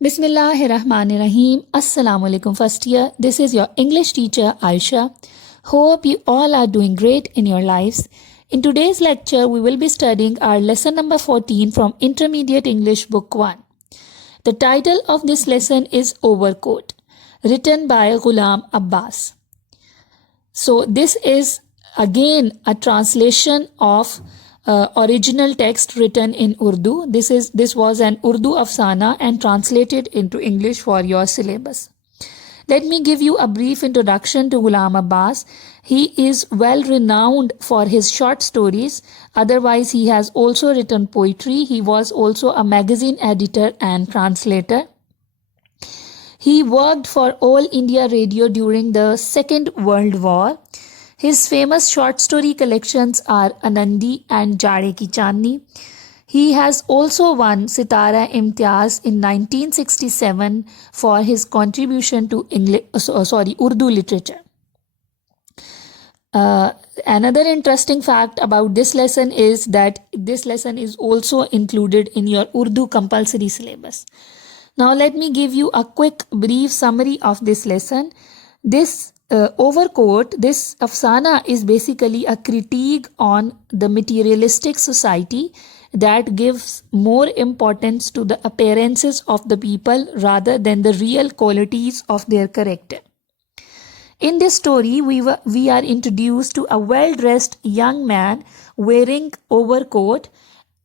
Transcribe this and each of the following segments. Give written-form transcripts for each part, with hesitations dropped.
Bismillahirrahmanirrahim. Assalamu alaikum first year. This is your English teacher Aisha. Hope you all are doing great in your lives. In today's lecture, we will be studying our lesson number 14 from Intermediate English Book 1. The title of this lesson is Overcoat, written by Ghulam Abbas. So this is again a translation of original text written in Urdu. This was an Urdu afsana and translated into English for your syllabus. Let me give you a brief introduction to Ghulam Abbas. He is well renowned for his short stories. Otherwise, he has also written poetry. He was also a magazine editor and translator. He worked for All India Radio during the Second World War. His famous short story collections are Anandi and Jade Ki Chandni. He has also won Sitara Imtiaz in 1967 for his contribution to Urdu literature. Another interesting fact about this lesson is that this lesson is also included in your Urdu compulsory syllabus. Now let me give you a quick brief summary of this lesson. This Overcoat, this afsana is basically a critique on the materialistic society that gives more importance to the appearances of the people rather than the real qualities of their character. In this story, we are introduced to a well-dressed young man wearing overcoat.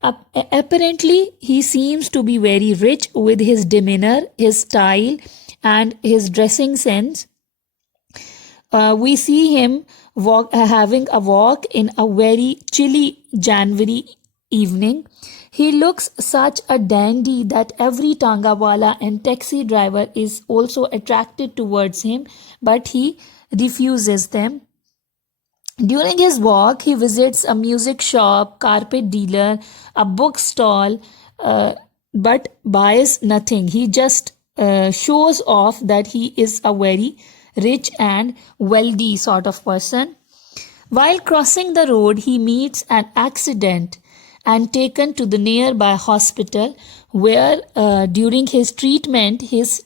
Apparently, he seems to be very rich with his demeanor, his style, and his dressing sense. We see him having a walk in a very chilly January evening. He looks such a dandy that every tangawala and taxi driver is also attracted towards him, but he refuses them. During his walk, he visits a music shop, carpet dealer, a bookstall, but buys nothing. He just shows off that he is a very rich and wealthy sort of person. While crossing the road, he meets an accident and taken to the nearby hospital where during his treatment his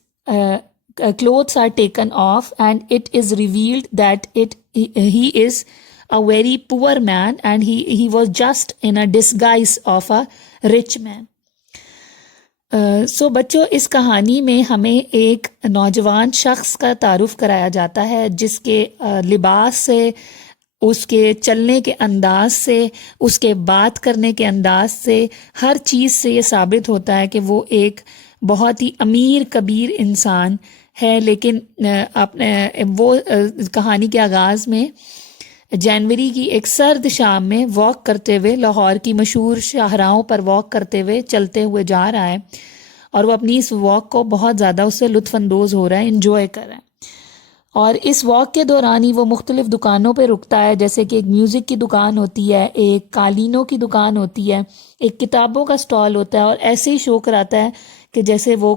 clothes are taken off and it is revealed that he is a very poor man and he was just in a disguise of a rich man. بچوں اس کہانی میں ہمیں ایک نوجوان شخص کا تعارف کرایا جاتا ہے جس کے لباس سے، اس کے چلنے کے انداز سے، اس کے بات کرنے کے انداز سے، ہر چیز سے یہ ثابت ہوتا ہے کہ وہ ایک بہت ہی امیر کبیر انسان ہے. لیکن وہ کہانی کے آغاز میں جنوری کی ایک سرد شام میں واک کرتے ہوئے، لاہور کی مشہور شاہراہوں پر واک کرتے ہوئے چلتے ہوئے جا رہا ہے اور وہ اپنی اس واک کو بہت زیادہ اس سے لطف اندوز ہو رہا ہے، انجوائے کر رہا ہے. اور اس واک کے دوران ہی وہ مختلف دکانوں پہ رکتا ہے، جیسے کہ ایک میوزک کی دکان ہوتی ہے، ایک قالینوں کی دکان ہوتی ہے، ایک کتابوں کا سٹال ہوتا ہے، اور ایسے ہی شو کراتا ہے کہ جیسے وہ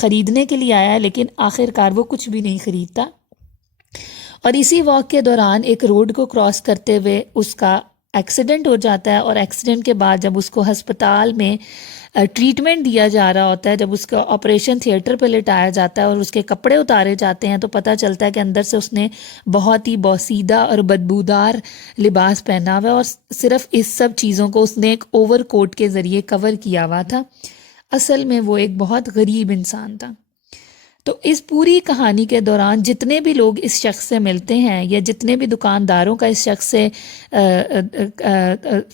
خریدنے کے لیے آیا ہے، لیکن آخر کار وہ کچھ بھی نہیں خریدتا. اور اسی واک کے دوران ایک روڈ کو کراس کرتے ہوئے اس کا ایکسیڈنٹ ہو جاتا ہے، اور ایکسیڈنٹ کے بعد جب اس کو ہسپتال میں ٹریٹمنٹ دیا جا رہا ہوتا ہے، جب اس کا آپریشن تھیٹر پہ لٹایا جاتا ہے اور اس کے کپڑے اتارے جاتے ہیں، تو پتہ چلتا ہے کہ اندر سے اس نے بہت ہی بوسیدہ اور بدبودار لباس پہنا ہوا ہے، اور صرف اس سب چیزوں کو اس نے ایک اوور کوٹ کے ذریعے کور کیا ہوا تھا. اصل میں وہ ایک بہت غریب انسان تھا. تو اس پوری کہانی کے دوران جتنے بھی لوگ اس شخص سے ملتے ہیں یا جتنے بھی دکانداروں کا اس شخص سے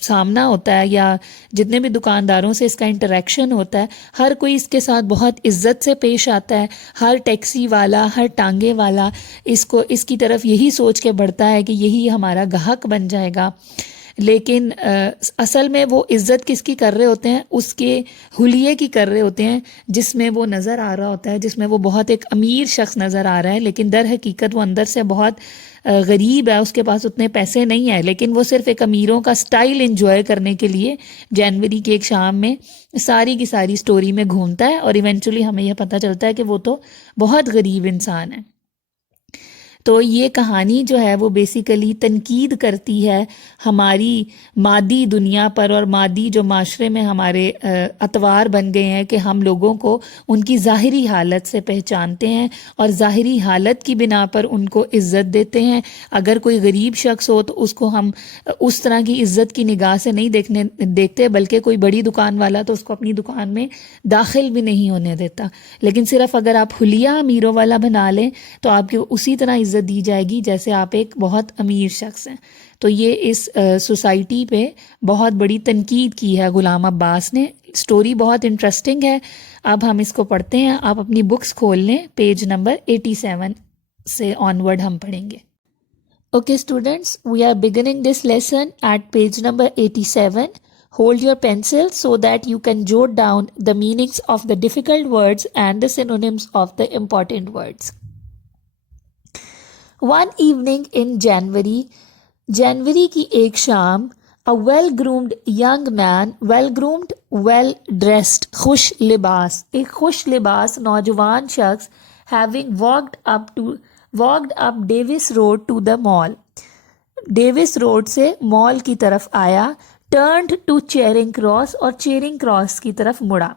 سامنا ہوتا ہے یا جتنے بھی دکانداروں سے اس کا انٹریکشن ہوتا ہے، ہر کوئی اس کے ساتھ بہت عزت سے پیش آتا ہے. ہر ٹیکسی والا، ہر ٹانگے والا اس کی طرف یہی سوچ کے بڑھتا ہے کہ یہی ہمارا گاہک بن جائے گا. لیکن اصل میں وہ عزت کس کی کر رہے ہوتے ہیں؟ اس کے حلیے کی کر رہے ہوتے ہیں جس میں وہ نظر آ رہا ہوتا ہے، جس میں وہ بہت ایک امیر شخص نظر آ رہا ہے، لیکن در حقیقت وہ اندر سے بہت غریب ہے، اس کے پاس اتنے پیسے نہیں ہیں. لیکن وہ صرف ایک امیروں کا سٹائل انجوائے کرنے کے لیے جنوری کی ایک شام میں ساری کی ساری سٹوری میں گھومتا ہے، اور ایونچولی ہمیں یہ پتہ چلتا ہے کہ وہ تو بہت غریب انسان ہے. تو یہ کہانی جو ہے وہ بیسیکلی تنقید کرتی ہے ہماری مادی دنیا پر اور مادی جو معاشرے میں ہمارے اطوار بن گئے ہیں کہ ہم لوگوں کو ان کی ظاہری حالت سے پہچانتے ہیں اور ظاہری حالت کی بنا پر ان کو عزت دیتے ہیں. اگر کوئی غریب شخص ہو تو اس کو ہم اس طرح کی عزت کی نگاہ سے نہیں دیکھتے بلکہ کوئی بڑی دکان والا تو اس کو اپنی دکان میں داخل بھی نہیں ہونے دیتا. لیکن صرف اگر آپ حلیہ امیروں والا بنا لیں تو آپ کی اسی طرح عزت دی جائے گی جیسے آپ ایک بہت امیر شخص ہیں. تو یہ اس سوسائٹی پہ بہت بڑی تنقید کی ہے غلام عباس نے. اسٹوری بہت انٹرسٹنگ ہے. اب ہم اس کو پڑھتے ہیں. آپ اپنی بکس کھول لیں, پیج نمبر 87 سے آنورڈ ہم پڑھیں گے. Okay students, we are beginning this lesson at page number 87. Hold your pencil so that you can jot down the meanings of the difficult words and the synonyms of the important words. One evening in January کی ایک شام, a well-groomed young man, well-groomed, well-dressed, خوش لباس, ایک خوش لباس نوجوان شخص, having walked up Davis Road to the mall. Davis road سے مال کی طرف آیا. turned to Charing Cross اور چیرنگ کراس کی طرف مڑا.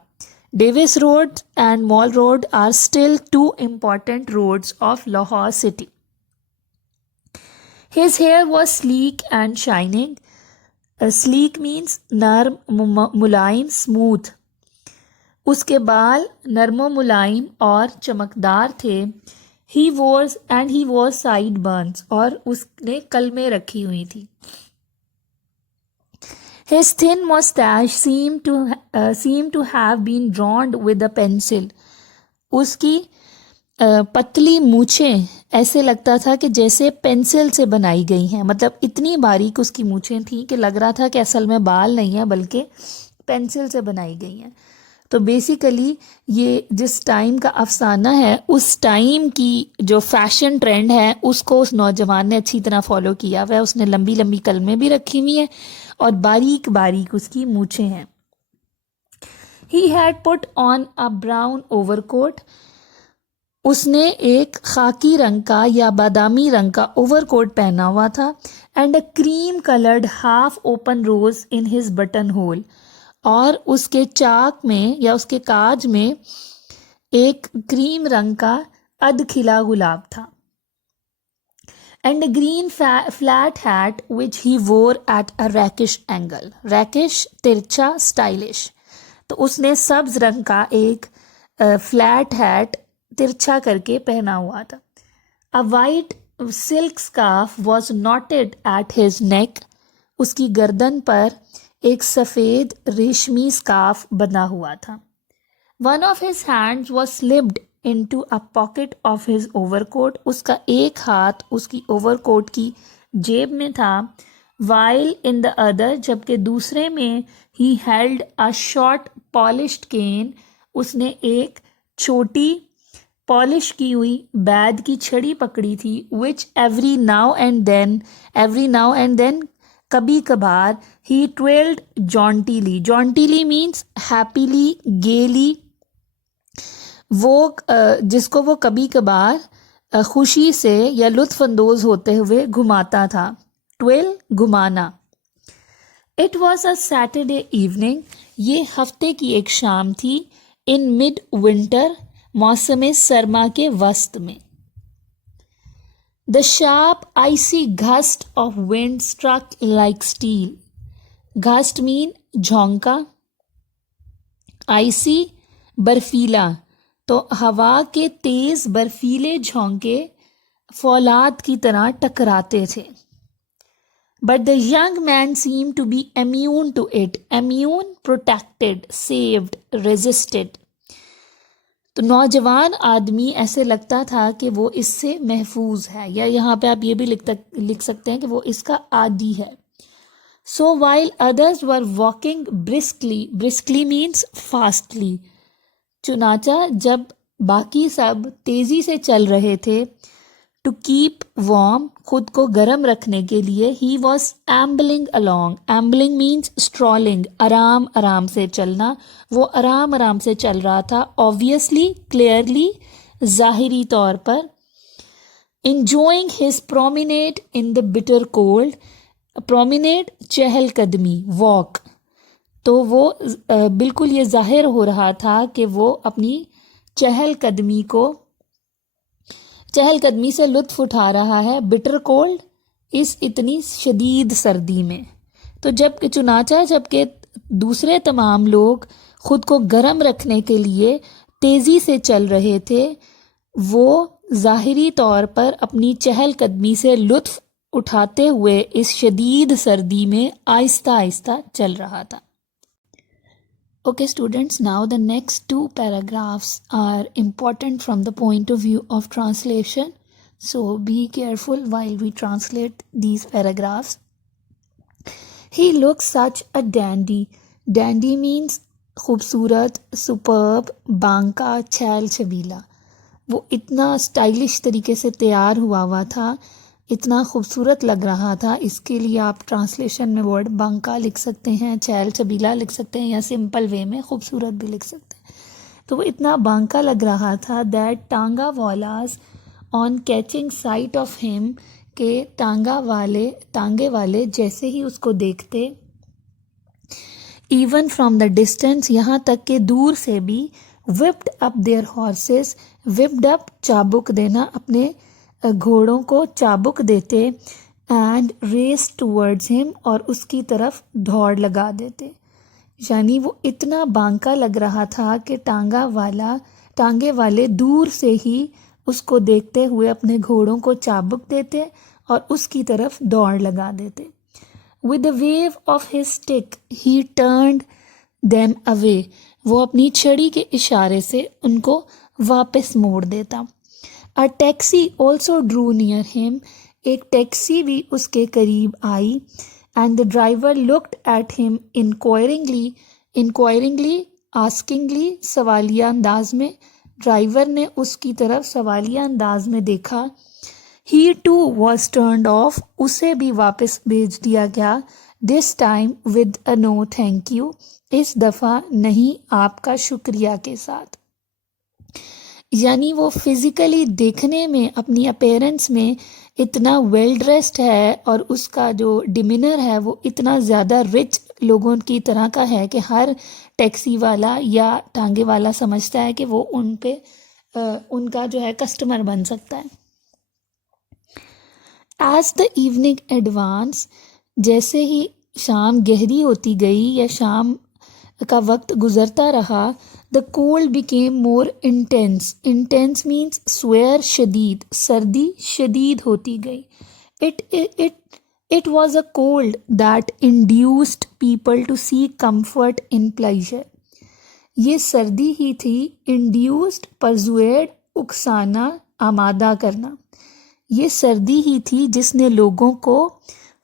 Davis Road and Mall Road are still two important roads of Lahore city. His hair was sleek and shining. Sleek means نرم, ملائم, smooth. اس کے بال نرم و ملائم اور چمکدار تھے. He wore sideburns اور اس نے کلمیں رکھی ہوئی تھی. His thin mustache seemed to have been drawn with a pencil. اس کی پتلی مونچھیں ایسے لگتا تھا کہ جیسے پینسل سے بنائی گئی ہیں. مطلب اتنی باریک اس کی مونچھیں تھیں کہ لگ رہا تھا کہ اصل میں بال نہیں ہیں بلکہ پینسل سے بنائی گئی ہیں. تو بیسیکلی یہ جس ٹائم کا افسانہ ہے اس ٹائم کی جو فیشن ٹرینڈ ہے اس کو اس نوجوان نے اچھی طرح فالو کیا ہوا ہے. اس نے لمبی لمبی کلمیں بھی رکھی ہوئی ہیں اور باریک باریک اس کی مونچھیں ہیں. He had put on a brown overcoat. اس نے ایک خاکی رنگ کا یا بادامی رنگ کا اوور کوٹ پہنا ہوا تھا. And a cream coloured half open rose in his button hole. اور اس کے چاک میں یا اس کے کاج میں ایک کریم رنگ کا ادھ کھلا گلاب تھا. And a green felt hat which he wore at a rakish angle. Rakish ترچھا, اسٹائلش. تو اس نے سبز رنگ کا ایک فلیٹ ہیٹ ترچھا کر کے پہنا ہوا تھا. A white silk scarf was knotted at his neck. اس کی گردن پر ایک سفید ریشمی اسکارف بندھا ہوا تھا. One of his hands was slipped into a pocket of his overcoat. اس کا ایک ہاتھ اس کی اوور کوٹ کی جیب میں تھا. وائل ان دا ادر, جبکہ دوسرے میں he held a short polished cane. اس نے ایک چھوٹی پالش کی ہوئی بیت کی چھڑی پکڑی تھی. Which every now and then کبھی کبھار ہی ٹویلڈ جونٹیلی. جونٹیلی مینس ہیپیلی, گیلی. وہ جس کو وہ کبھی کبھار خوشی سے یا لطف اندوز ہوتے ہوئے گھماتا تھا. ٹویل, گھمانا. It was a Saturday evening. یہ ہفتے کی ایک شام تھی. ان مڈ ونٹر, موسم سرما کے وسط میں. The sharp icy gust of wind struck like steel. Gust mean جھونکا. Icy, برفیلا. تو ہوا کے تیز برفیلے جھونکے فولاد کی طرح ٹکراتے تھے. But the young man seemed to be immune to it. Immune, protected, saved, resisted. تو نوجوان آدمی ایسے لگتا تھا کہ وہ اس سے محفوظ ہے, یا یہاں پہ آپ یہ بھی لکھ سکتے ہیں کہ وہ اس کا عادی ہے. So while others were walking briskly means fastly. چنانچہ جب باقی سب تیزی سے چل رہے تھے, to keep warm, خود کو گرم رکھنے کے لیے, he was ambling along. Ambling means strolling, آرام آرام سے چلنا. وہ آرام آرام سے چل رہا تھا. Obviously, clearly, ظاہری طور پر. enjoying his promenade in the bitter cold. promenade چہل قدمی walk. تو وہ بالکل یہ ظاہر ہو رہا تھا کہ وہ اپنی چہل قدمی سے لطف اٹھا رہا ہے بٹر کولڈ اس اتنی شدید سردی میں. تو جب کہ دوسرے تمام لوگ خود کو گرم رکھنے کے لیے تیزی سے چل رہے تھے، وہ ظاہری طور پر اپنی چہل قدمی سے لطف اٹھاتے ہوئے اس شدید سردی میں آہستہ آہستہ چل رہا تھا. Okay students, now the next two paragraphs are important from the point of view of translation. So be careful while we translate these paragraphs. He looks such a dandy. Dandy means خوبصورت, superb, بانکا, چھیل چھبیلا. وہ اتنا stylish طریقے سے تیار ہوا تھا، اتنا خوبصورت لگ رہا تھا. اس کے لیے آپ ٹرانسلیشن میں ورڈ بانکا لکھ سکتے ہیں، چھیل چھبیلا لکھ سکتے ہیں، یا سمپل وے میں خوبصورت بھی لکھ سکتے ہیں. تو وہ اتنا بانکا لگ رہا تھا that tanga wallahs on catching sight of him, کہ ٹانگے والے جیسے ہی اس کو دیکھتے، ایون فرام دا ڈسٹینس، یہاں تک کہ دور سے بھی، whipped up their horses, whipped up چابک دینا، اپنے گھوڑوں کو چابک دیتے، اینڈ ریس ٹورڈز ہم، اور اس کی طرف دوڑ لگا دیتے. یعنی وہ اتنا بانکا لگ رہا تھا کہ ٹانگے والے دور سے ہی اس کو دیکھتے ہوئے اپنے گھوڑوں کو چابک دیتے اور اس کی طرف دوڑ لگا دیتے. With a wave of his stick he turned them away. وہ اپنی چھڑی کے اشارے سے ان کو واپس موڑ دیتا. A taxi also drew near him. ایک ٹیکسی بھی اس کے قریب آئی. And the driver looked at him inquiringly, askingly, سوالیہ انداز میں. ڈرائیور نے اس کی طرف سوالیہ انداز میں دیکھا. He too was turned off. اسے بھی واپس بھیج دیا گیا. This time with a no thank you. اس دفعہ نہیں آپ کا شکریہ کے ساتھ. یعنی وہ فزیکلی دیکھنے میں، اپنی اپیرنس میں اتنا ویل ڈریسڈ ہے، اور اس کا جو ڈیمینر ہے وہ اتنا زیادہ رچ لوگوں کی طرح کا ہے کہ ہر ٹیکسی والا یا ٹانگے والا سمجھتا ہے کہ وہ ان کا جو ہے کسٹمر بن سکتا ہے. ایز دا ایوننگ ایڈوانس، جیسے ہی شام گہری ہوتی گئی یا شام کا وقت گزرتا رہا، the cold became more intense. Intense means severe, شدید. سردی شدید ہوتی گئی. It was a cold that induced people to seek comfort in pleasure. یہ سردی ہی تھی، انڈیوسڈ پرزویڈ، اکسانا، آمادہ کرنا. یہ سردی ہی تھی جس نے لوگوں کو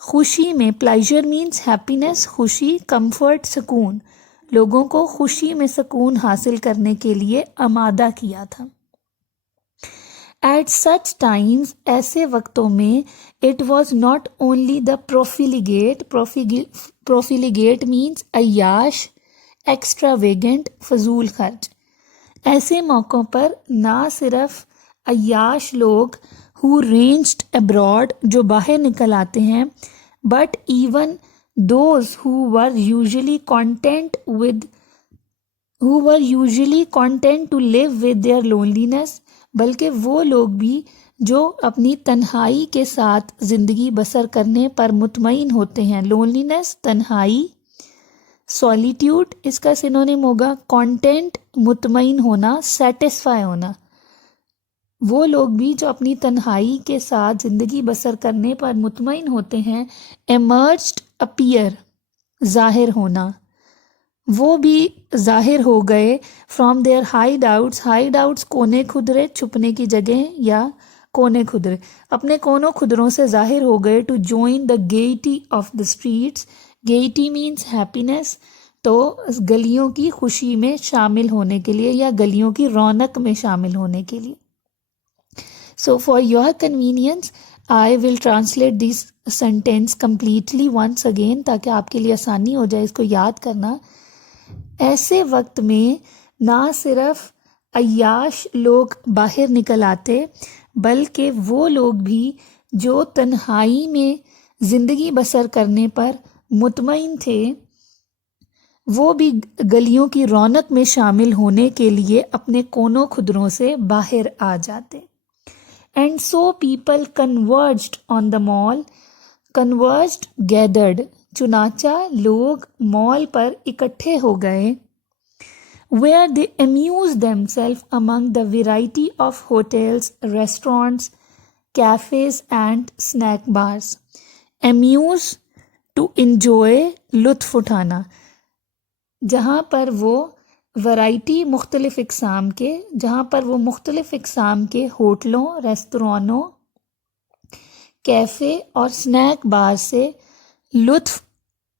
خوشی میں، پلیزر مینس ہیپینس، خوشی، کمفرٹ، سکون، لوگوں کو خوشی میں سکون حاصل کرنے کے لیے آمادہ کیا تھا. ایٹ سچ ٹائمز، ایسے وقتوں میں، it was not only the profligate. Profligate means عیاش، ایکسٹراویگنٹ، فضول خرچ. ایسے موقعوں پر نہ صرف عیاش لوگ who ranged abroad، جو باہر نکل آتے ہیں، but even those who were usually content to live with their loneliness، بلکہ وہ لوگ بھی جو اپنی تنہائی کے ساتھ زندگی بسر کرنے پر مطمئن ہوتے ہیں. لونلینس، تنہائی. سولیٹیوڈ اس کا سینونیم ہوگا کانٹینٹ، مطمئن ہونا، سیٹسفائی ہونا. وہ لوگ بھی جو اپنی تنہائی کے ساتھ زندگی بسر کرنے پر مطمئن ہوتے ہیں. ایمرجڈ، اپیئر، ظاہر ہونا. وہ بھی ظاہر ہو گئے from their hideouts. Hideouts کونے کھدرے، چھپنے کی جگہیں یا کونے کھدرے. اپنے کونوں کھدروں سے ظاہر ہو گئے. To join the gaiety of the streets. Gaiety means happiness. تو گلیوں کی خوشی میں شامل ہونے کے لیے یا گلیوں کی رونق میں شامل ہونے کے لیے. So for your convenience, I will translate this sentence completely once again تاکہ آپ کے لیے آسانی ہو جائے اس کو یاد کرنا. ایسے وقت میں نہ صرف عیاش لوگ باہر نکل آتے بلکہ وہ لوگ بھی جو تنہائی میں زندگی بسر کرنے پر مطمئن تھے وہ بھی گلیوں کی رونق میں شامل ہونے کے لیے اپنے کونوں خدروں سے باہر آ جاتے. And so people converged on the mall, converged gathered, چنانچہ لوگ مال پر اکٹھے ہو گئے. where they amuse themselves among the variety of hotels, restaurants, cafes and snack bars. Amuse to enjoy، لطف اٹھانا، جہاں پر وہ مختلف اقسام کے ہوٹلوں، ریستورانوں، کیفے اور سنیک بار سے لطف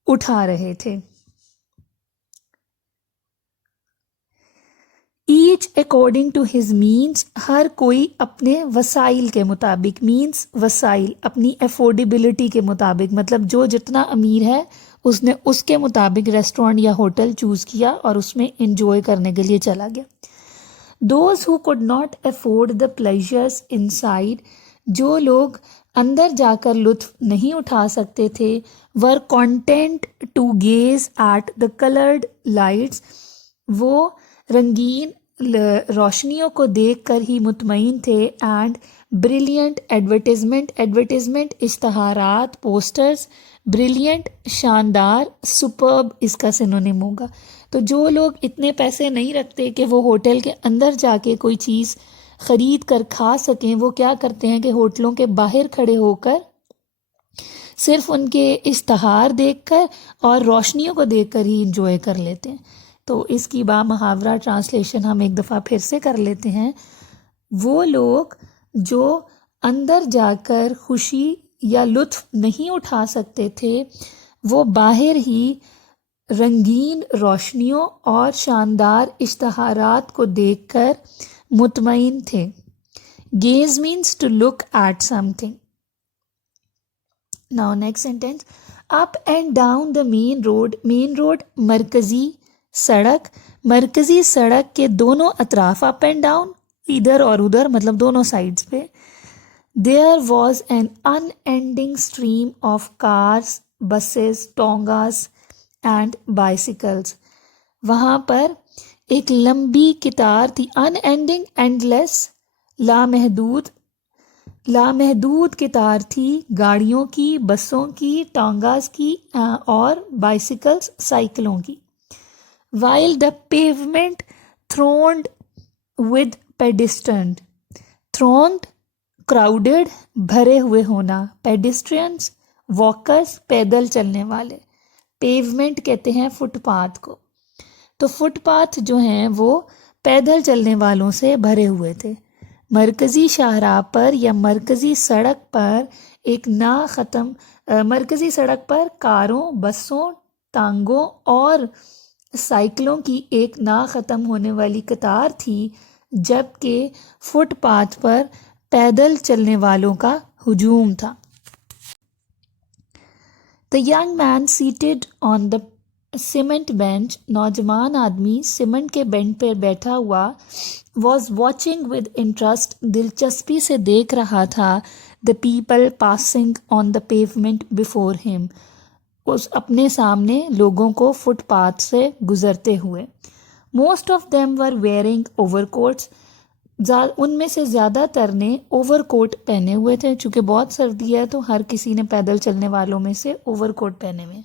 اٹھا رہے تھے. Each according to his means, ہر کوئی اپنے وسائل کے مطابق، مینس وسائل، اپنی افورڈیبلٹی کے مطابق، مطلب جو جتنا امیر ہے اس نے اس کے مطابق ریسٹورینٹ یا ہوٹل چوز کیا اور اس میں انجوائے کرنے کے لیے چلا گیا. Those who could not afford the pleasures in side, جو لوگ اندر جا کر لطف نہیں اٹھا سکتے تھے، were content to gaze at the coloured lights, وہ رنگین روشنیوں کو دیکھ کر ہی مطمئن تھے. اینڈ بریلینٹ ایڈورٹیزمنٹ اشتہارات، پوسٹرز، بریلینٹ شاندار، سپرب اس کا سینونیم ہوگا. تو جو لوگ اتنے پیسے نہیں رکھتے کہ وہ ہوٹل کے اندر جا کے کوئی چیز خرید کر کھا سکیں، وہ کیا کرتے ہیں کہ ہوٹلوں کے باہر کھڑے ہو کر صرف ان کے اشتہار دیکھ کر اور روشنیوں کو دیکھ کر ہی انجوائے کر لیتے ہیں. تو اس کی محاورہ ٹرانسلیشن ہم ایک دفعہ پھر سے کر لیتے ہیں. وہ لوگ جو اندر جا کر خوشی یا لطف نہیں اٹھا سکتے تھے، وہ باہر ہی رنگین روشنیوں اور شاندار اشتہارات کو دیکھ کر مطمئن تھے. Gaze means to look at something. Now next sentence. Up and down the main road, main road مرکزی سڑک کے دونوں اطراف، اپ اینڈ ڈاؤن ادھر اور ادھر، مطلب دونوں سائڈس پہ. There was an unending stream of cars, buses, tongas and bicycles. وہاں پر ایک لمبی قطار تھی. unending، endless، لامحدود قطار تھی گاڑیوں کی، بسوں کی، ٹانگاز کی اور بائسیکلز، سائیکلوں کی. while the pavement thronged with pedestrians، thronged crowded, بھرے ہوئے ہونا، پیڈسٹرینس، واکرز، پیدل چلنے والے. پیومنٹ کہتے ہیں فٹ پاتھ کو. تو فٹ پاتھ جو ہیں وہ پیدل چلنے والوں سے بھرے ہوئے تھے. مرکزی شاہراہ پر یا مرکزی سڑک پر کاروں، بسوں، ٹانگوں اور سائیکلوں کی ایک نا ختم ہونے والی قطار تھی، جبکہ فٹ پاتھ پر پیدل چلنے والوں کا ہجوم تھا. The young man seated on the cement bench، نوجوان آدمی سیمنٹ کے بینچ پر بیٹھا ہوا، was watching with interest، دلچسپی سے دیکھ رہا تھا، the people passing on the pavement before him، اس اپنے سامنے لوگوں کو فٹ پاتھ سے گزرتے ہوئے. Most of them were wearing overcoats، ان میں سے زیادہ تر نے اوور کوٹ پہنے ہوئے تھے. چونکہ بہت سردی ہے تو ہر کسی نے پیدل چلنے والوں میں سے اوور کوٹ پہنے ہوئے.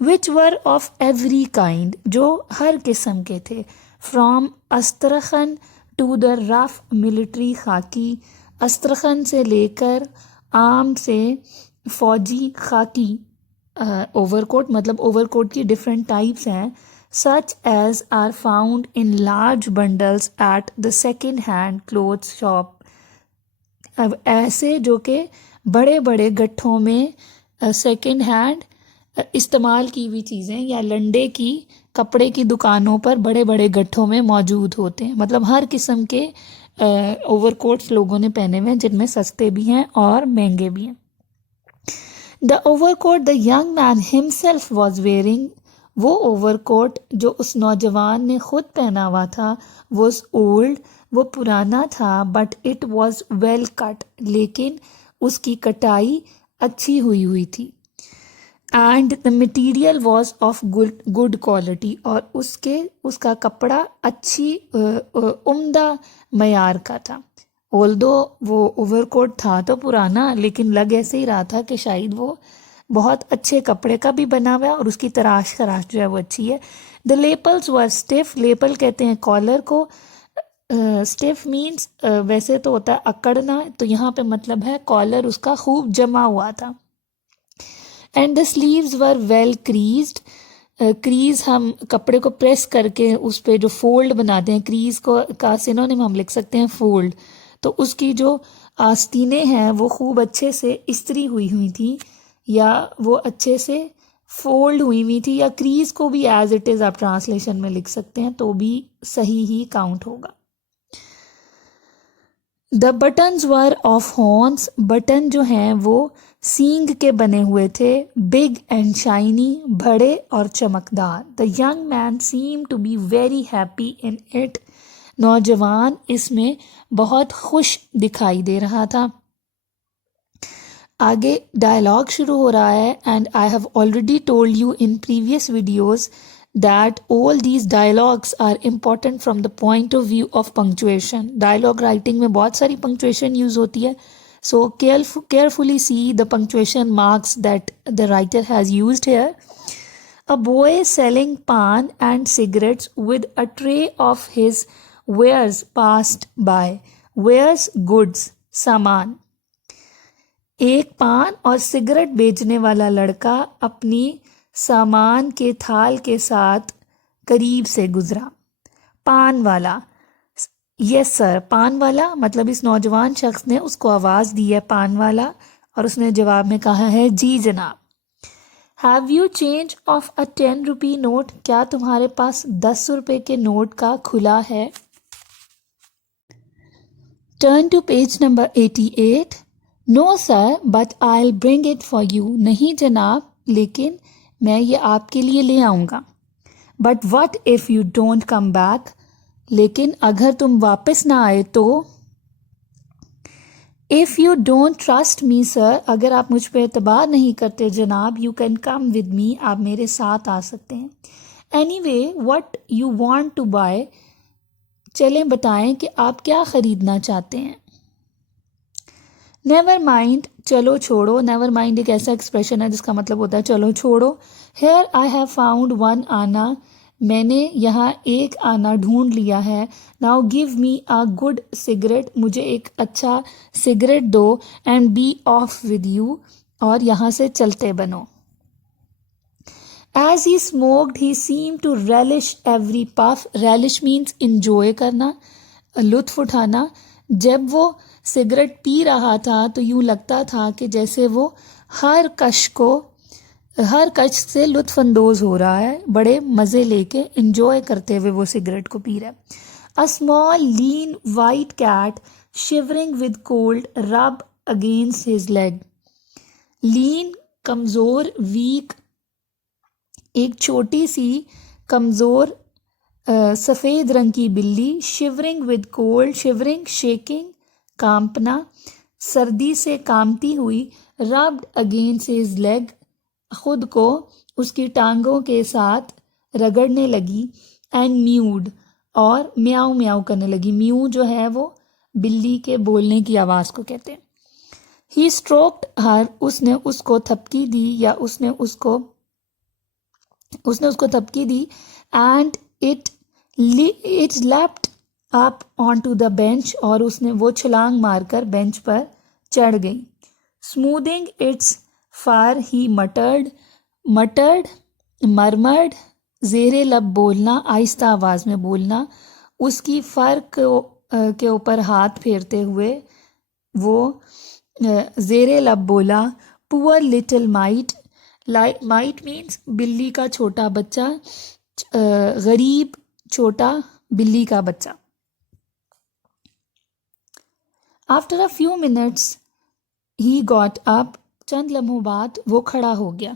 which were of every kind، جو ہر قسم کے تھے. from استرخن to the rough military خاکی، استرخن سے لے کر عام سے فوجی خاکی اوور کوٹ، مطلب اوور کوٹ کی ڈفرینٹ ٹائپس ہیں. such as are found in large bundles at the second hand clothes shop، ایسے جو کہ بڑے بڑے گٹھوں میں سیکنڈ ہینڈ استعمال کی ہوئی چیزیں یا لنڈے کی کپڑے کی دکانوں پر بڑے بڑے گٹھوں میں موجود ہوتے ہیں. مطلب ہر قسم کے اوور کوٹس لوگوں نے پہنے ہوئے ہیں، جن میں سستے بھی ہیں اور مہنگے بھی ہیں. The overcoat the young man himself was wearing وہ اوور کوٹ جو اس نوجوان نے خود پہنا ہوا تھا واز اولڈ، وہ پرانا تھا، بٹ اٹ واز ویل کٹ، لیکن اس کی کٹائی اچھی ہوئی تھی، and the material was of good quality, اور اس کا کپڑا اچھی عمدہ معیار کا تھا. اولدو وہ اوور کوٹ تھا تو پرانا، لیکن لگ ایسے ہی رہا تھا کہ شاید وہ بہت اچھے کپڑے کا بھی بنا ہوا ہے اور اس کی تراش جو ہے وہ اچھی ہے. دا لیپلز ور اسٹیف، لیپل کہتے ہیں کالر کو. اسٹیف مینس ویسے تو ہوتا ہے اکڑنا، تو یہاں پہ مطلب ہے کالر اس کا خوب جما ہوا تھا. And the sleeves were well creased, crease ہم کپڑے کو پریس کر کے اس پہ جو فولڈ بناتے ہیں، کریز کو کا سینونیم ہم لکھ سکتے ہیں فولڈ، تو اس کی جو آستینیں ہیں وہ خوب اچھے سے استری ہوئی تھی، یا وہ اچھے سے فولڈ ہوئی تھی، یا کریز کو بھی ایز اٹ از آپ ٹرانسلیشن میں لکھ سکتے ہیں تو بھی صحیح ہی کاؤنٹ ہوگا. The buttons were of horns, button جو ہیں وہ سینگ کے بنے ہوئے تھے. بگ اینڈ شائنی، بڑے اور چمکدار. The young man seem to be very happy in it, نوجوان اس میں بہت خوش دکھائی دے رہا تھا. آگے ڈائلاگ شروع ہو رہا ہے. And I have already told you in previous videos that all these dialogues are important from the point of view of punctuation. Dialogue writing میں بہت ساری punctuation use ہوتی ہے. So carefully see the punctuation marks that the writer has used here. A boy selling pan and cigarettes with a tray of his wares passed by. Wares goods, سامان. ایک پان اور cigarette بیچنے والا لڑکا اپنی سامان کے تھال کے ساتھ قریب سے گزرا. پان والا، یس سر، پان والا مطلب اس نوجوان شخص نے اس کو آواز دی ہے پان والا، اور اس نے جواب میں کہا ہے جی جناب. Have you change of a 10 rupee note, کیا تمہارے پاس 10 روپے کے نوٹ کا کھلا ہے. Turn to page number 88. No sir but I bring it for you, نہیں جناب لیکن میں یہ آپ کے لیے لے آؤں گا. But what if you don't come back, لیکن اگر تم واپس نہ آئے تو. If you don't trust me sir, اگر آپ مجھ پہ اعتبار نہیں کرتے جناب، you can come with me, آپ میرے ساتھ آ سکتے ہیں. Anyway what you want to buy, چلیں بتائیں کہ آپ کیا خریدنا چاہتے ہیں. نیور مائنڈ، چلو چھوڑو. نیور مائنڈ ایک ایسا ایکسپریشن ہے جس کا مطلب ہوتا ہے چلو چھوڑو. Here I have found one anna, میں نے یہاں ایک آنا ڈھونڈ لیا ہے. Now give me a good cigarette, مجھے ایک اچھا سگریٹ دو. And be off with you, اور یہاں سے چلتے بنو. As he smoked he seemed to relish every puff, relish means enjoy کرنا، لطف اٹھانا. جب وہ سگریٹ پی رہا تھا تو یوں لگتا تھا کہ جیسے وہ ہر کش سے لطف اندوز ہو رہا ہے، بڑے مزے لے کے انجوائے کرتے ہوئے وہ سگریٹ کو پی رہا ہے. A small lean white cat shivering with cold rub against his leg. lean کمزور، weak ایک چھوٹی سی کمزور سفید رنگ کی بلی. shivering with cold، shivering shaking کانپنا، سردی سے کامتی ہوئی. rubbed against his leg خود کو اس کی ٹانگوں کے ساتھ رگڑنے لگی. and mewed اور میاؤ میاؤ کرنے لگی. میو جو ہے وہ بلی کے بولنے کی آواز کو کہتے ہیں. he stroked her، اس نے اس کو تھپکی دی، یا اس نے اس کو تھپکی دی. and it leapt up onto the bench، اور اس نے وہ چھلانگ مار کر بینچ پر چڑھ گئی. smoothing its fur he muttered murmured، زیر لب بولنا، آہستہ آواز میں بولنا. اس کی فر کے اوپر ہاتھ پھیرتے ہوئے وہ زیر لب بولا. poor little mite، might means بلی کا چھوٹا بچہ، غریب چھوٹا بلی کا بچہ. After a few minutes he got up, چند لمحوں بعد وہ کھڑا ہو گیا.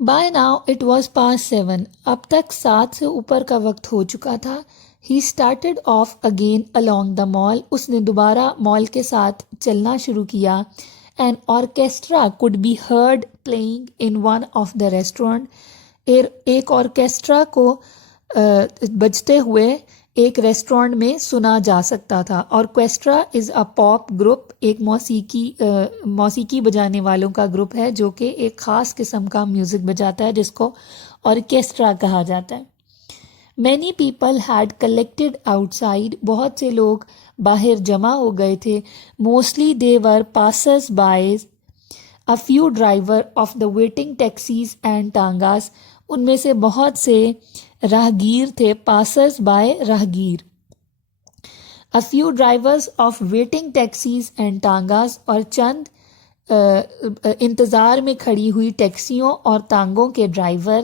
By now it was past 7. اب تک 7 سے اوپر کا وقت ہو چکا تھا. He started off again along the mall. اس نے دوبارہ مال کے ساتھ چلنا شروع کیا. An orchestra could be heard playing in one of the restaurant. ایک آرکیسٹرا کو بجتے ہوئے ایک ریسٹورینٹ میں سنا جا سکتا تھا. آرکیسٹرا از اے پاپ گروپ. ایک موسیقی بجانے والوں کا گروپ ہے جو کہ ایک خاص قسم کا میوزک بجاتا ہے جس کو آرکیسٹرا کہا جاتا ہے. Many people had collected outside. بہت سے لوگ باہر جمع ہو گئے تھے. Mostly they were passers by. A few driver of the waiting taxis and tangas. ان میں سے بہت سے راہگیر تھے. پاسرز بائے راہگیر. A few drivers of waiting taxis and tangas. اور چند انتظار میں کھڑی ہوئی ٹیکسیوں اور تانگوں کے driver.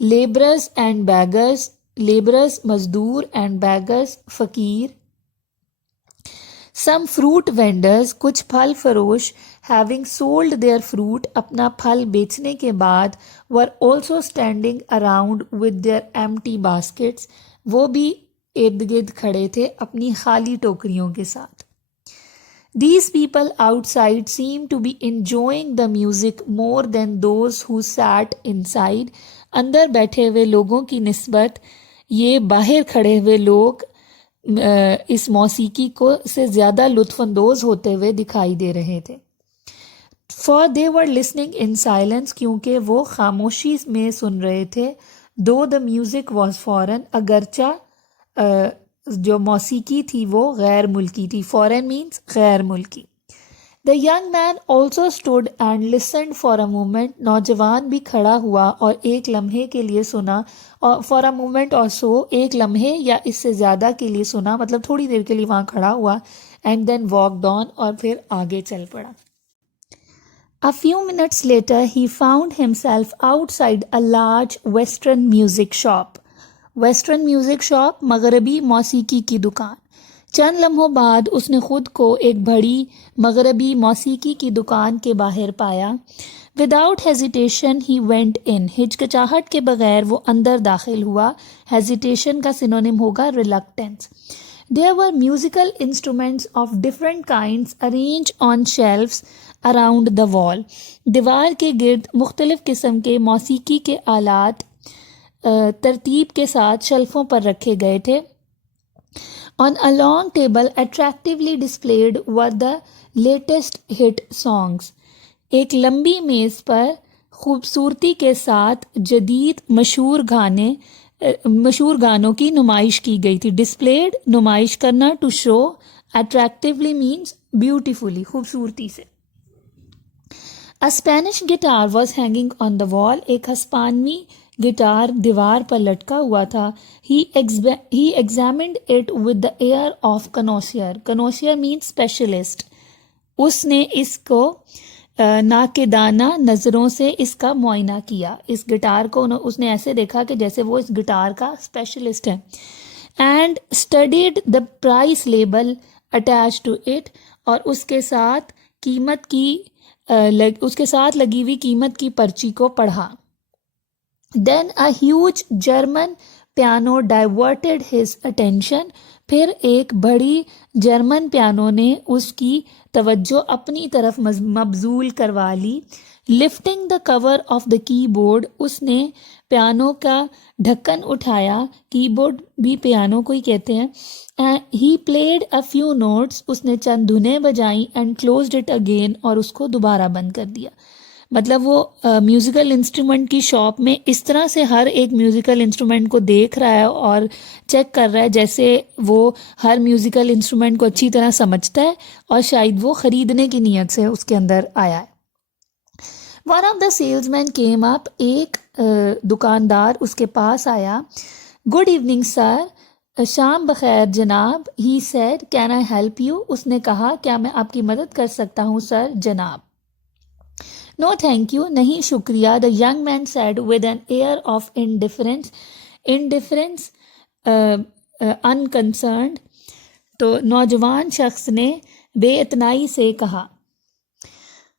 Laborers and beggars. Labourers مزدور اینڈ بیگرز فقیر. Some fruit vendors. کچھ پھل فروش. Having sold their fruit. اپنا پھل بیچنے کے بعد. Were also standing around with their empty baskets. وہ بھی ارد گرد کھڑے تھے اپنی خالی ٹوکریوں کے ساتھ. These people outside seem to be enjoying the music more than those who sat inside. اندر بیٹھے ہوئے لوگوں کی نسبت یہ باہر کھڑے ہوئے لوگ اس موسیقی کو سے زیادہ لطف اندوز ہوتے ہوئے دکھائی دے رہے تھے. For they were listening in silence. کیونکہ وہ خاموشی میں سن رہے تھے. Though the music was foreign. اگرچہ جو موسیقی تھی وہ غیر ملکی تھی. Foreign means غیر ملکی. The young man also stood and listened for a moment. نوجوان بھی کھڑا ہوا اور ایک لمحے کے لیے سنا. اور for a moment or so. ایک لمحے یا اس سے زیادہ کے لیے سنا مطلب تھوڑی دیر کے لیے وہاں کھڑا ہوا. And then walked on. اور پھر آگے چل پڑا. A few minutes later he found himself outside a large western music shop. Western music shop مغربی موسیقی کی دکان. چند لمحوں بعد اس نے خود کو ایک بڑی مغربی موسیقی کی دکان کے باہر پایا. Without hesitation he went in. ہچکچاہٹ کے بغیر وہ اندر داخل ہوا. Hesitation کا سینونیم ہوگا reluctance. There were musical instruments of different kinds arranged on shelves around the wall. دیوار کے گرد مختلف قسم کے موسیقی کے آلات ترتیب کے ساتھ شلفوں پر رکھے گئے تھے. On a long table attractively displayed were the latest hit songs. ایک لمبی میز پر خوبصورتی کے ساتھ جدید مشہور گانوں کی نمائش کی گئی تھی. Displayed نمائش کرنا. To show. Attractively means beautifully خوبصورتی سے. A Spanish guitar was hanging on the wall. ایک ہسپانوی گٹار دیوار پر لٹکا ہوا تھا. He examined it with the air of connoisseur. Connoisseur means specialist. اس نے اس کو ناقدانہ نظروں سے اس کا معائنہ کیا. اس گٹار کو اس نے ایسے دیکھا کہ جیسے وہ اس گٹار کا اسپیشلسٹ ہے. And studied the price label attached to it. اور اس کے ساتھ لگی ہوئی قیمت کی پرچی کو پڑھا. Then a huge German piano diverted his attention. پھر ایک بڑی جرمن پیانو نے اس کی توجہ اپنی طرف مبذول کروا لی. Lifting the cover of the keyboard. اس نے پیانو کا ڈھکن اٹھایا. کی بورڈ بھی پیانو کو ہی کہتے ہیں. He played a few notes. اس نے چند دھنیں بجائیں. And closed it again. اور اس کو دوبارہ بند کر دیا. مطلب وہ میوزیکل انسٹرومنٹ کی شاپ میں اس طرح سے ہر ایک میوزیکل انسٹرومنٹ کو دیکھ رہا ہے اور چیک کر رہا ہے جیسے وہ ہر میوزیکل انسٹرومنٹ کو اچھی طرح سمجھتا ہے اور شاید وہ خریدنے کی نیت سے اس کے اندر آیا ہے. One of the salesmen came up. ایک دکاندار اس کے پاس آیا. Good evening sir. شام بخیر جناب. He said, can I help you? اس نے کہا کیا میں آپ کی مدد کر سکتا ہوں سر جناب. No thank you. نہیں شکریہ. The young man said with an air of indifference. Indifference unconcerned. تو نوجوان شخص نے بے اتنائی سے کہا.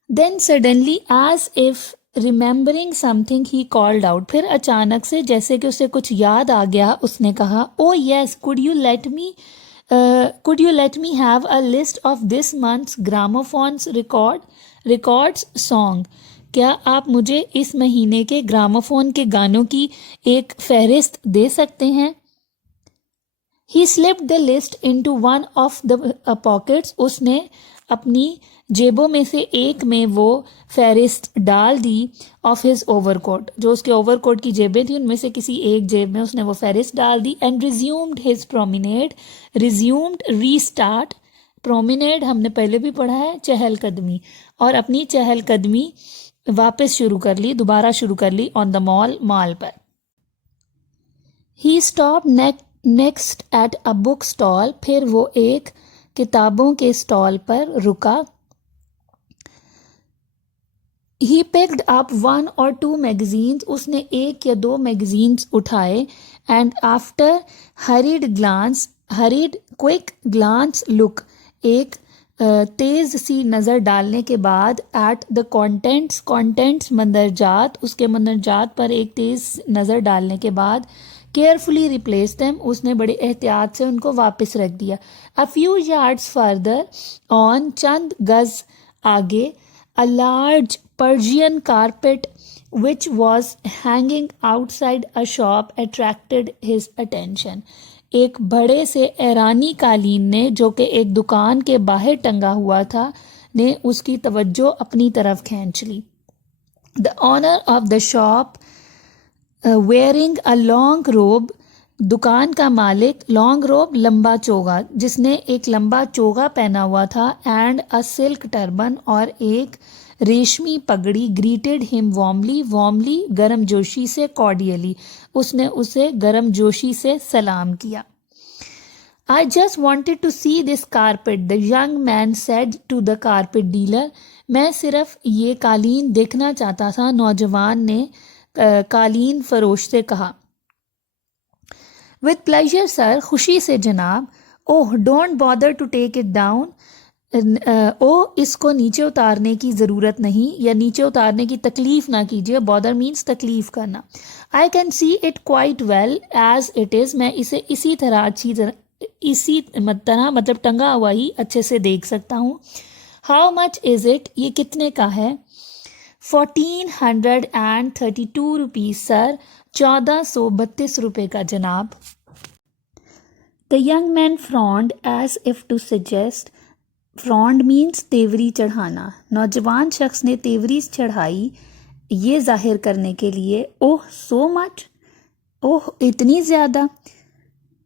Then suddenly as if remembering some thing he called out. پھر اچانک سے جیسے کہ اسے کچھ یاد آ گیا اس نے کہا او یس could you let me have a list of this month's gramophone's records song. کیا آپ مجھے اس مہینے کے گراموفون کے گانوں کی ایک فہرست دے سکتے ہیں؟ He slipped the list into one of the pockets. اس نے اپنی جیبوں میں سے ایک میں وہ فہرست ڈال دی of his overcoat. جو اس کے اوور کوٹ کی جیبیں تھیں ان میں سے کسی ایک جیب میں اس نے وہ فہرست ڈال دی. And resumed his promenade. resumed restart. promenade ہم نے پہلے بھی پڑھا ہے چہل قدمی, اور اپنی چہل قدمی واپس شروع کر لی, دوبارہ شروع کر لی on the mall per. He stopped next at a book stall. پھر وہ ایک کتابوں کے اسٹال پر رکا. He picked up one or two magazines. اس نے ایک یا دو میگزینز اٹھائے. And after quick glance look, ایک تیز سی نظر ڈالنے کے بعد at the contents مندرجات, اس کے مندرجات پر ایک تیز نظر ڈالنے کے بعد carefully replace them, اس نے بڑے احتیاط سے ان کو واپس رکھ دیا. A few yards further on, چند گز آگے, a large Persian carpet which was hanging outside a shop attracted his attention. ایک بڑے سے ایرانی قالین نے جو کہ ایک دکان کے باہر ٹنگا ہوا تھا نے اس کی توجہ اپنی طرف کھینچ لی. The owner of the shop wearing a long robe, دکان کا مالک long robe لمبا چوغا, جس نے ایک لمبا چوغا پہنا ہوا تھا, and a silk turban, اور ایک ریشمی پگڑی, greeted him warmly گرم جوشی سے, cordially اس نے اسے گرم جوشی سے سلام کیا. I just wanted to see this carpet, the young man said to the carpet dealer. میں صرف یہ قالین دیکھنا چاہتا تھا, نوجوان نے قالین فروش سے کہا. With pleasure sir, خوشی سے جناب. Oh, don't bother to take it down. اس کو نیچے اتارنے کی ضرورت نہیں, یا نیچے اتارنے کی تکلیف نہ کیجیے. bother means تکلیف کرنا. I can see it quite well as it is. میں اسے اسی طرح مطلب ٹنگا ہوا ہی اچھے سے دیکھ سکتا ہوں. How much is it? یہ کتنے کا ہے؟ 1432 روپیز سر. 1432 روپے کا جناب. The young man frowned as if to suggest. frowned means تیوری چڑھانا. نوجوان شخص نے تیوری چڑھائی یہ ظاہر کرنے کے لیے. اوہ so much. اوہ اتنی زیادہ.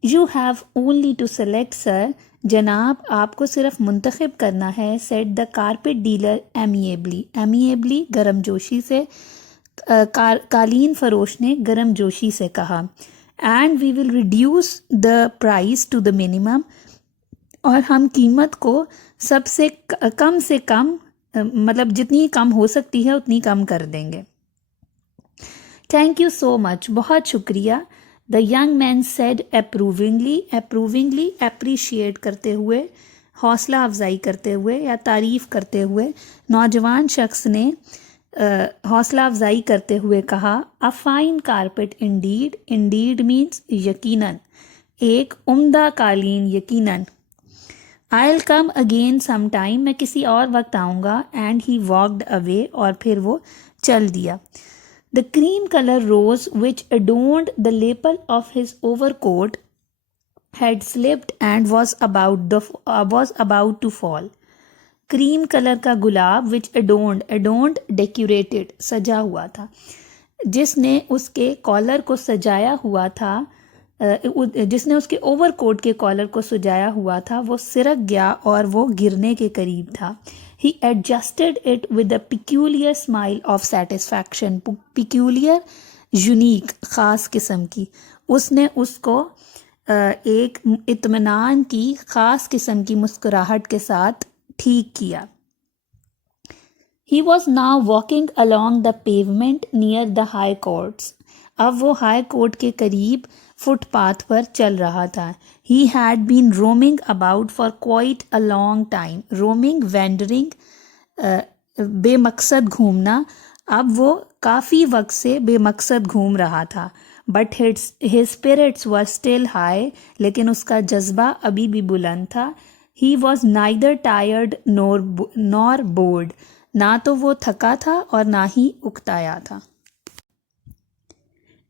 You have only to select sir. جناب آپ کو صرف منتخب کرنا ہے. said the carpet dealer amiably گرم جوشی سے. قالین فروش نے گرم جوشی سے کہا. and we will reduce the price to the minimum. اور ہم قیمت کو سب سے کم مطلب جتنی کم ہو سکتی ہے اتنی کم کر دیں گے. تھینک یو سو مچ, بہت شکریہ. The young man said approvingly appreciate کرتے ہوئے, حوصلہ افزائی کرتے ہوئے یا تعریف کرتے ہوئے. نوجوان شخص نے حوصلہ افزائی کرتے ہوئے کہا. A fine carpet indeed means یقیناً, ایک عمدہ قالین یقیناً. I'll come again sometime, میں کسی اور وقت آؤں گا. and he walked away, اور پھر وہ چل دیا. The cream color rose which adorned the lapel of his overcoat had slipped and was about to fall. Cream colour کا گلاب which adorned decorated سجا ہوا تھا, جس نے اس کے کالر کو سجایا ہوا تھا, جس نے اس کے اوور کوٹ کے کالر کو سجایا ہوا تھا, وہ سرک گیا اور وہ گرنے کے قریب تھا. He adjusted it with a peculiar smile of satisfaction. peculiar unique, خاص قسم کی. اس نے اس کو ایک اطمینان کی خاص قسم کی مسکراہٹ کے ساتھ ٹھیک کیا. He was now walking along the pavement near the high courts. اب وہ ہائی کورٹ کے قریب فٹ پاتھ پر چل رہا تھا. He had been roaming about for quite a long time. roaming, wandering, بے مقصد گھومنا. اب وہ کافی وقت سے بے مقصد گھوم رہا تھا. But his spirits were still high. لیکن اس کا جذبہ ابھی بھی بلند تھا. He was neither tired nor bored. نہ تو وہ تھکا تھا اور نہ ہی اکتایا تھا.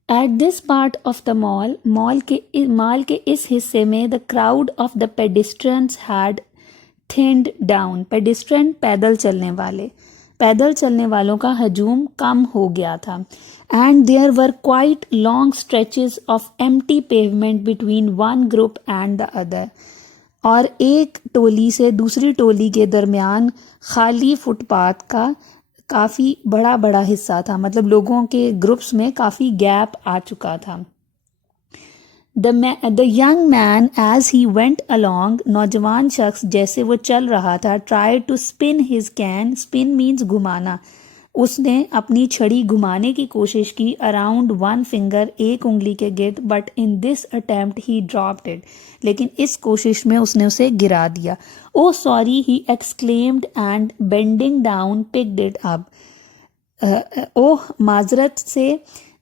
At this part of the مال کے اس حصے میں the crowd of the pedestrians had thinned down. pedestrian پیدل چلنے والوں کا ہجوم کم ہو گیا تھا. And there were quite long stretches of empty pavement between one group and the other. اور ایک ٹولی سے دوسری ٹولی کے درمیان خالی فٹ پاتھ کا کافی بڑا حصہ تھا. مطلب لوگوں کے گروپس میں کافی گیپ آ چکا تھا. The young man as he went along, نوجوان شخص جیسے وہ چل رہا تھا, tried to spin his can. spin means گھمانا. اس نے اپنی چھڑی گھمانے کی کوشش کی around one finger, ایک انگلی کے گرد. but in this attempt he dropped it. لیکن اس کوشش میں اس نے اسے گرا دیا. oh sorry, he exclaimed and bending down picked it up. معذرت سے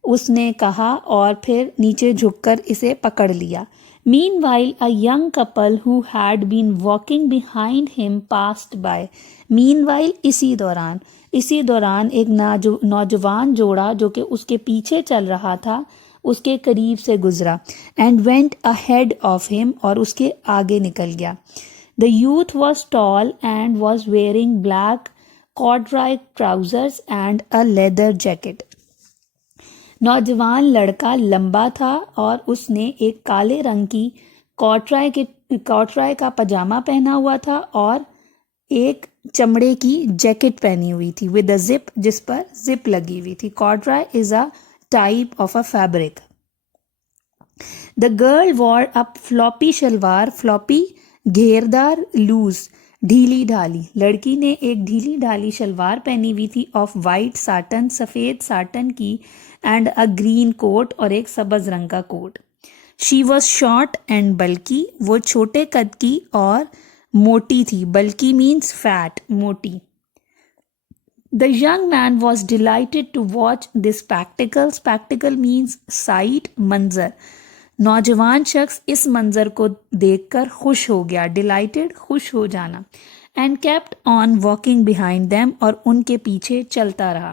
اس نے کہا اور پھر نیچے جھک کر اسے پکڑ لیا. Meanwhile, a young couple who had been walking behind him passed by. Meanwhile, اسی دوران ایک نوجوان جوڑا جو کہ اس کے پیچھے چل رہا تھا اس کے قریب سے گزرا. And went ahead of him, اور اس کے آگے نکل گیا. The youth was tall and was wearing black corduroy trousers and a leather jacket. نوجوان لڑکا لمبا تھا اور اس نے ایک کالے رنگ کی کارڈرائے کا پاجامہ پہنا ہوا تھا اور ایک چمڑے کی جیکٹ پہنی ہوئی تھی with a zip, جس پر زپ لگی ہوئی تھی. کارڈرائے is a type of a fabric. The girl wore a floppy shalwar, floppy گھیردار, loose, ڈھیلی ڈھالی. لڑکی نے ایک ڈھیلی ڈھالی شلوار پہنی ہوئی تھی of white satin, سفید ساٹن کی, and a green coat, اور ایک سبز رنگ کا کوٹ. She was short and bulky. وہ چھوٹے قد کی اور موٹی تھی. bulky means fat, موٹی. The young man was delighted to watch this spectacle. spectacle means sight, منظر. نوجوان شخص اس منظر کو دیکھ کر خوش ہو گیا. delighted, خوش ہو جانا. and kept on walking behind them, اور ان کے پیچھے چلتا رہا.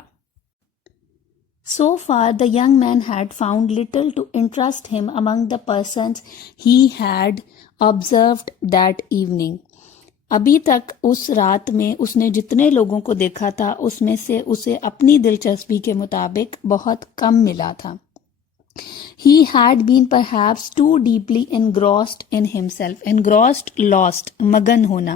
So far the young man had found little to interest him among the persons he had observed that evening. ابھی تک اس رات میں اس نے جتنے لوگوں کو دیکھا تھا اس میں سے اسے اپنی دلچسپی کے مطابق بہت کم ملا تھا. He had been perhaps too deeply engrossed in himself. engrossed, lost, مگن ہونا.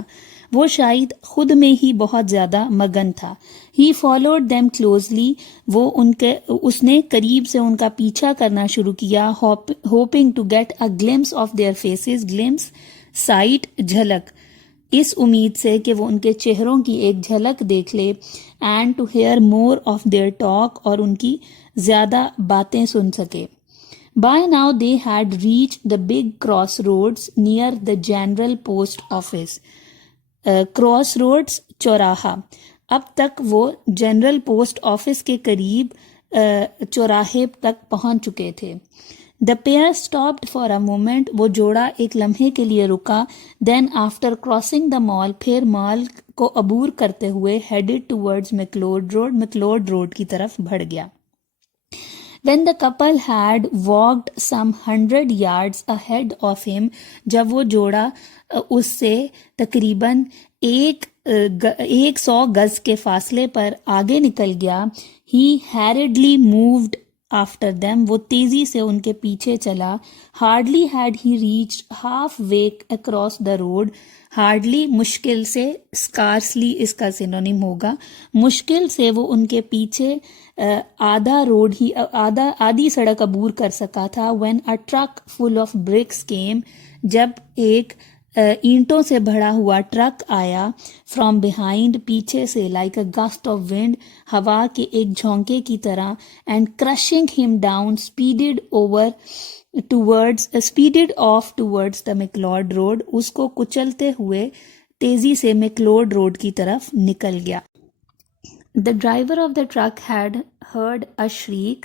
وہ شاید خود میں ہی بہت زیادہ مگن تھا. He followed them closely. اس نے قریب سے ان کا پیچھا کرنا شروع کیا. hoping to get a glimpse of their faces. glimpse, sight, جھلک. اس امید سے کہ وہ ان کے چہروں کی ایک جھلک دیکھ لے. and to hear more of their talk, اور ان کی زیادہ باتیں سن سکے. By now they had reached the big crossroads near the general post office. Cross roads, چوراہا. اب تک وہ جنرل پوسٹ آفس کے قریب چوراہے تک پہنچ چکے تھے. The pair stopped for a moment. وہ جوڑا ایک لمحے کے لیے رکا. Then after crossing the mall, پھر مال کو عبور کرتے ہوئے headed towards McLeod Road. McLeod Road کی طرف بڑھ گیا. When the couple had walked some 100 yards ahead of him, جب وہ جوڑا اس سے تقریباً 100 گز کے فاصلے پر آگے نکل گیا. He hurriedly moved after them. وہ تیزی سے ان کے پیچھے چلا. Hardly had he reached halfway across the road. Hardly مشکل سے, scarcely اس کا سینونیم ہوگا. مشکل سے وہ ان کے پیچھے آدھی سڑک عبور کر سکا تھا. When a truck full of bricks came, جب ایک اینٹوں سے بھرا ہوا ٹرک آیا. From behind, پیچھے سے, like a gust of wind, ہوا کے ایک جھونکے کی طرح. And crushing him down, speeded off towards the McLeod Road. اس کو کچلتے ہوئے تیزی سے McLeod Road کی طرف نکل گیا. The driver of the truck had heard a shriek.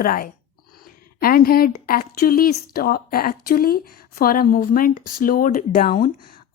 cry. And had actually for a moment slowed down,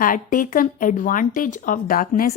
had taken advantage of darkness,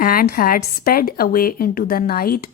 and had sped away into the night,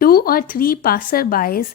2 or 3 passer-bys,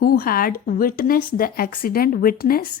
who had witnessed the accident, witness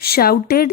shouted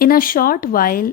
In a short while,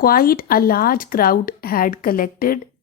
quite a large crowd had collected,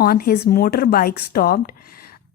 on his motorbike stopped,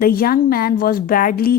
The young man was badly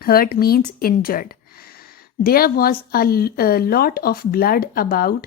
Hurt means injured. There was a lot of blood about,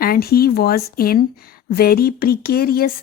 And he was in very precarious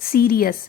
serious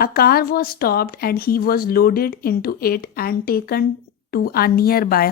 A car was stopped and he was loaded into it and taken to a nearby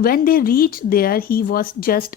When they reached there, he was just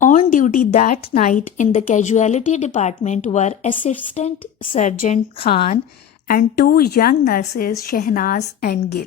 On duty that night in the casualty department were Assistant Sergeant Khan and 2 young nurses, Shehnaz and Gil.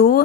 2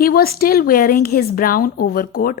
He was still wearing his brown overcoat,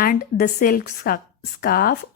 and the silk scarf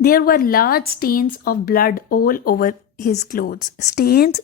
There were large stains of blood all over his clothes. Stains,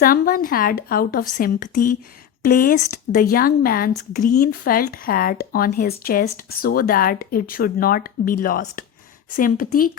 Someone had, out of sympathy, placed the young man's green felt hat on his chest so that it should not be lost. Sympathy,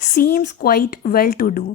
Seems quite well to do.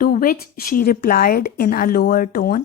To which she replied in a lower tone.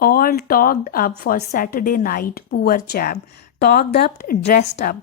All talked up for Saturday night, poor chap. Talked up, dressed up.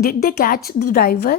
Did they catch the driver?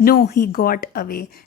No, he got away.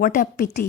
What a pity.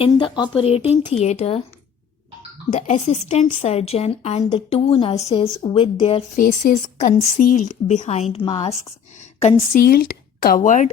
In the operating theatre, the assistant surgeon and the 2 nurses with their faces concealed behind masks, concealed, covered,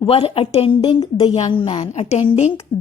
were attending the young man. Attending,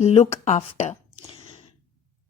look after.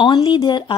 Only their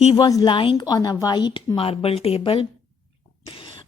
He was lying on a white marble table.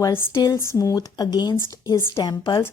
was still smooth against his temples.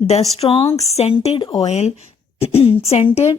The strong scented oil, scented,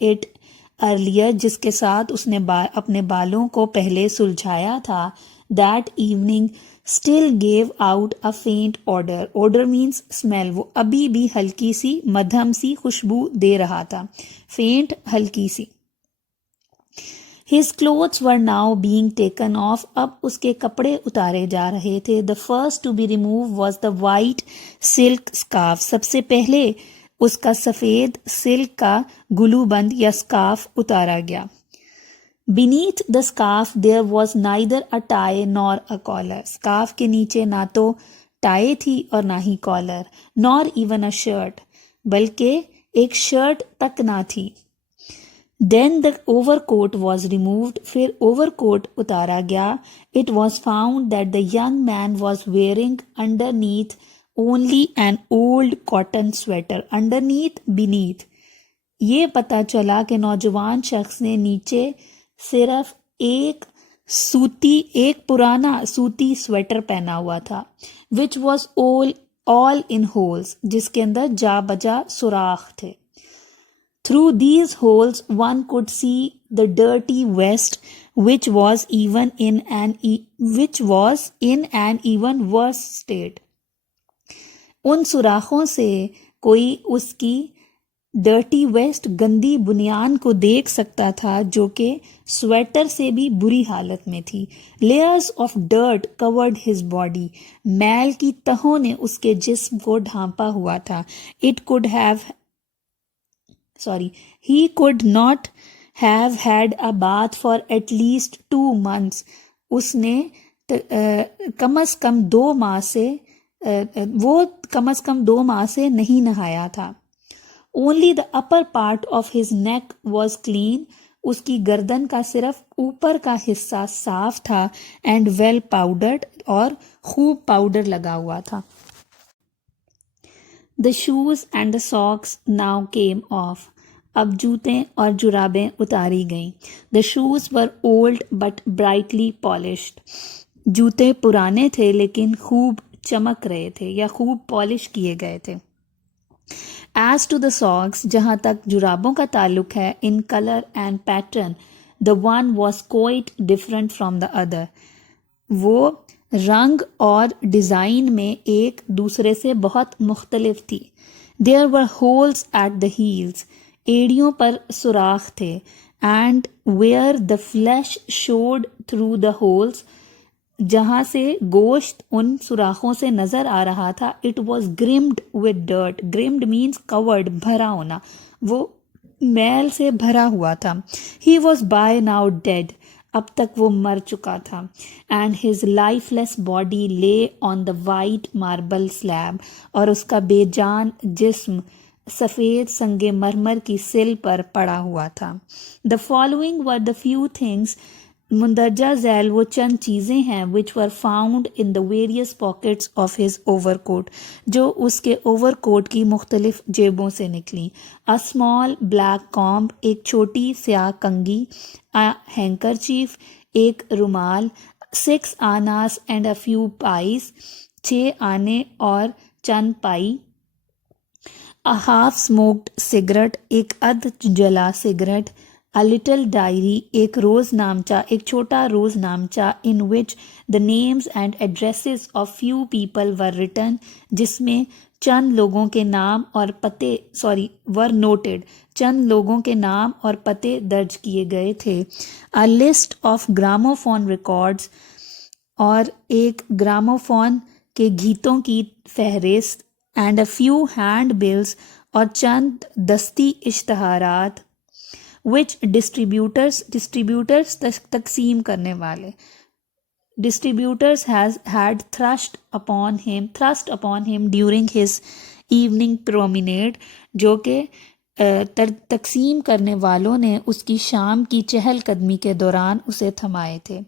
it earlier, جس کے ساتھ اس نے اپنے بالوں کو پہلے سلجھایا تھا, that evening still gave out a faint odor. Odor means smell. وہ ابھی بھی ہلکی سی مدھم سی خوشبو دے رہا تھا. faint ہلکی سی. His clothes were now being taken off. اب اس کے کپڑے اتارے جا رہے تھے. The first to be removed was the white silk scarf. سب سے پہلے اس کا سفید سلک کا گلو بند یا سکارف اتارا گیا. Beneath the scarf there was neither a tie nor a collar. Scarf کے نیچے نہ تو ٹائی تھی اور نہ ہی collar. nor even a shirt. بلکہ ایک شرٹ تک نہ تھی. Then the overcoat was removed. پھر overcoat اتارا گیا. It was found that the young man was wearing underneath only an old cotton sweater. Underneath, beneath. یہ پتا چلا کہ نوجوان شخص نے نیچے صرف ایک پرانا سوتی سویٹر پہنا ہوا تھا. which was all in holes. جس کے اندر جا بجا سوراخ تھے. Through these holes one could see the dirty vest which was in an even worse state. ان سوراخوں سے کوئی اس کی ڈرٹی ویسٹ گندی بنیان کو دیکھ سکتا تھا جو کہ سویٹر سے بھی بری حالت میں تھی. Layers of dirt covered his body. میل کی تہوں نے اس کے جسم کو ڈھانپا ہوا تھا. He could not have had a bath for at least 2 months. اس نے کم از کم 2 ماہ سے نہیں نہایا تھا. Only the upper part of his neck was clean. اس کی گردن کا صرف اوپر کا حصہ صاف تھا. and well powdered. اور خوب پاؤڈر لگا ہوا تھا. The shoes and the socks now came off. اب جوتے اور جرابیں اتاری گئیں. The shoes were old but brightly polished. جوتے پرانے تھے لیکن خوب چمک رہے تھے یا خوب پالش کیے گئے تھے. As to the socks, جہاں تک جرابوں کا تعلق ہے, in color and pattern, the one was quite different from the other. وہ رنگ اور ڈیزائن میں ایک دوسرے سے بہت مختلف تھی. There were holes at the heels. ایڑیوں پر سوراخ تھے. And where the flesh showed through the holes, جہاں سے گوشت ان سوراخوں سے نظر آ رہا تھا, it was grimmed with dirt. Grimmed means covered, بھرا ہونا. وہ میل سے بھرا ہوا تھا. He was by now dead. اب تک وہ مر چکا تھا. And his lifeless body lay on the white marble slab. اور اس کا بے جان جسم سفید سنگ مرمر کی سل پر پڑا ہوا تھا. The following were the few things. مندرجہ ذیل وہ چند چیزیں ہیں which were found in the various pockets of his overcoat. جو اس کے اوور کوٹ کی مختلف جیبوں سے نکلیں. A small black comb. ایک چھوٹی سیاہ کنگھی. A handkerchief. ایک رومال. 6 annas and a few pies. 6 آنے اور چند پائی. A half smoked cigarette. ایک ادھ جلا سگریٹ. A little diary. ایک روز نامچہ, ایک چھوٹا روز نامچہ in which the names and addresses of few people were written. جس میں چند لوگوں کے نام اور پتے were noted. چند لوگوں کے نام اور پتے درج کیے گئے تھے. A list of gramophone records. اور ایک گراموفون کے گیتوں کی فہرست. And a few handbills. اور چند دستی اشتہارات. which distributors تقسیم کرنے والے. distributors had thrust upon him during his evening promenade. جو کہ تقسیم کرنے والوں نے اس کی شام کی چہل قدمی کے دوران اسے تھمائے تھے.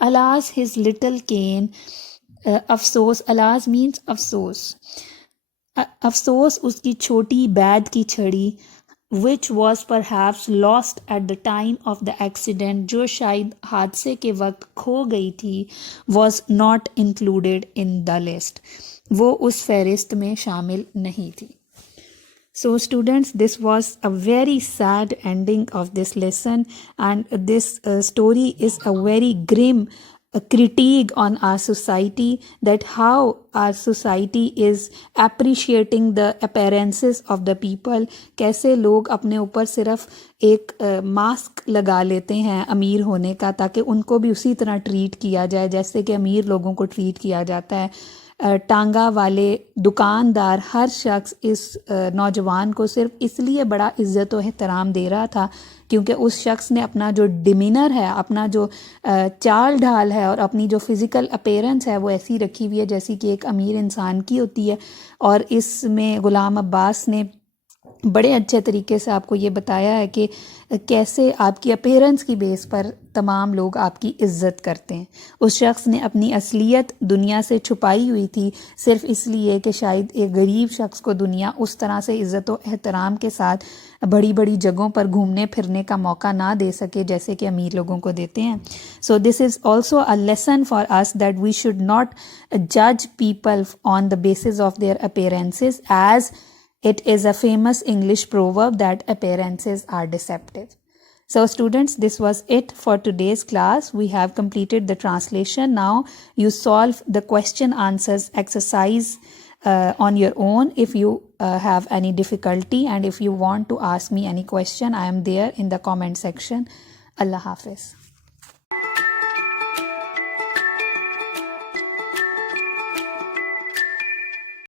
alas his little cane. افسوس. alas means افسوس. افسوس اس کی چھوٹی بید کی چھڑی. which was perhaps lost at the time of the accident. جو شاید حادثے کے وقت کھو گئی تھی. was not included in the list. وہ اس فہرست میں شامل نہیں تھی. So students, this was a very sad ending of this lesson, and this story is a very grim critique on our society, that how our society is appreciating the appearances of the people. کیسے لوگ اپنے اوپر صرف ایک mask لگا لیتے ہیں امیر ہونے کا، تاکہ ان کو بھی اسی طرح ٹریٹ کیا جائے جیسے کہ امیر لوگوں کو ٹریٹ کیا جاتا ہے. ٹانگا والے، دکاندار، ہر شخص اس نوجوان کو صرف اس لیے بڑا عزت و احترام دے رہا تھا کیونکہ اس شخص نے اپنا جو ڈیمینر ہے، اپنا جو چال ڈھال ہے اور اپنی جو فزیکل اپیرنس ہے وہ ایسی رکھی ہوئی ہے جیسی کہ ایک امیر انسان کی ہوتی ہے. اور اس میں غلام عباس نے بڑے اچھے طریقے سے آپ کو یہ بتایا ہے کہ کیسے آپ کی اپیرنس کی بیس پر تمام لوگ آپ کی عزت کرتے ہیں. اس شخص نے اپنی اصلیت دنیا سے چھپائی ہوئی تھی صرف اس لیے کہ شاید ایک غریب شخص کو دنیا اس طرح سے عزت و احترام کے ساتھ بڑی بڑی جگہوں پر گھومنے پھرنے کا موقع نہ دے سکے جیسے کہ امیر لوگوں کو دیتے ہیں. So this is also a lesson for us that we should not judge people on the basis of their appearances, as it is a famous English proverb that appearances are deceptive. So students, this was it for today's class. We have completed the translation. Now you solve the question answers exercise on your own. If you have any difficulty and if you want to ask me any question, I am there in the comment section. Allah Hafiz.